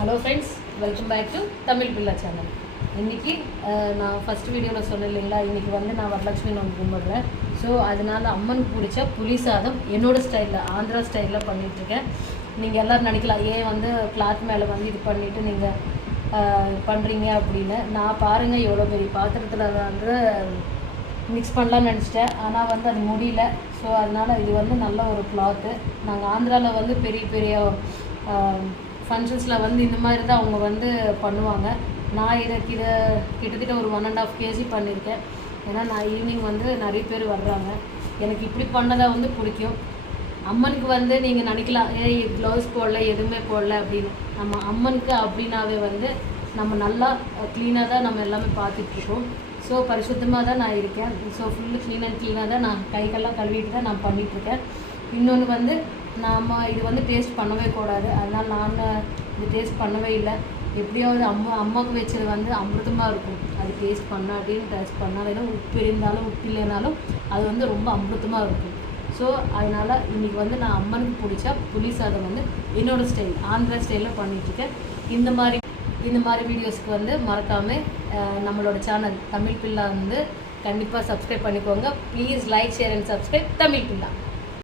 Hello friends, welcome back to Tamil Billa channel. இன்றைக்கி நான் first வீடியோவில் சொன்னேன் இல்லைங்களா, இன்றைக்கி வந்து நான் வரலட்சுமி நான் கும்பிட்றேன். ஸோ அதனால் அம்மனுக்கு பிடிச்ச புளி சாதம் என்னோடய ஸ்டைலில், ஆந்திரா ஸ்டைலில் பண்ணிகிட்ருக்கேன். நீங்கள் எல்லோரும் நினைக்கலாம், ஏன் வந்து கிளாத் மேலே வந்து இது பண்ணிவிட்டு நீங்கள் பண்ணுறீங்க அப்படின்னு. நான் பாருங்கள் எவ்வளோ பெரிய பாத்திரத்தில் வந்து மிக்ஸ் பண்ணலான்னு நினச்சிட்டேன், ஆனால் வந்து அது முடியல. ஸோ அதனால் இது வந்து நல்ல ஒரு கிளாத்து. நாங்கள் ஆந்திராவில் வந்து பெரிய பெரிய ஃபங்க்ஷன்ஸில் வந்து இந்த மாதிரி தான் அவங்க வந்து பண்ணுவாங்க. நான் இதை கிட்டத்தட்ட ஒரு 1.5 kg பண்ணியிருக்கேன். ஏன்னா நான் ஈவினிங் வந்து நிறைய பேர் வர்றாங்க. எனக்கு இப்படி பண்ணதாக வந்து பிடிக்கும். அம்மனுக்கு வந்து நீங்கள் நினைக்கலாம், க்ளவுஸ் போடல எதுவுமே போடல அப்படின்னு. நம்ம அம்மனுக்கு அப்படின்னாவே வந்து நம்ம நல்லா க்ளீனாக தான் நம்ம எல்லாமே பார்த்துட்ருக்கோம். ஸோ பரிசுத்தமாக தான் நான் இருக்கேன். ஸோ ஃபுல்லு க்ளீனாக தான் நான் கைகள்லாம் கழுவிட்டு தான் நான் பண்ணிகிட்ருக்கேன். இன்னொன்று வந்து நாம் இது வந்து டேஸ்ட் பண்ணவே கூடாது. அதனால் நான் இது டேஸ்ட் பண்ணவே இல்லை. எப்படியாவது அம்மாவுக்கு வச்சது வந்து அமிர்தமாக இருக்கும். அது டேஸ்ட் பண்ணாட்டின்னு டேஸ்ட் பண்ணாலும் உப்பு இருந்தாலும் உப்பு இல்லைனாலும் அது வந்து ரொம்ப அமிர்தமாக இருக்கும். ஸோ அதனால் இன்றைக்கி வந்து நான் அம்மனுக்கு பிடிச்ச புளி சாதம் வந்து என்னோடய ஸ்டைல், ஆந்திரா ஸ்டைலில் பண்ணிகிட்ருக்கேன். இந்த மாதிரி வீடியோஸ்க்கு வந்து மறக்காமல் நம்மளோட சேனல் தமிழ் பில்லா வந்து கண்டிப்பாக சப்ஸ்கிரைப் பண்ணிக்கோங்க. Please like, share and subscribe Tamil Billa.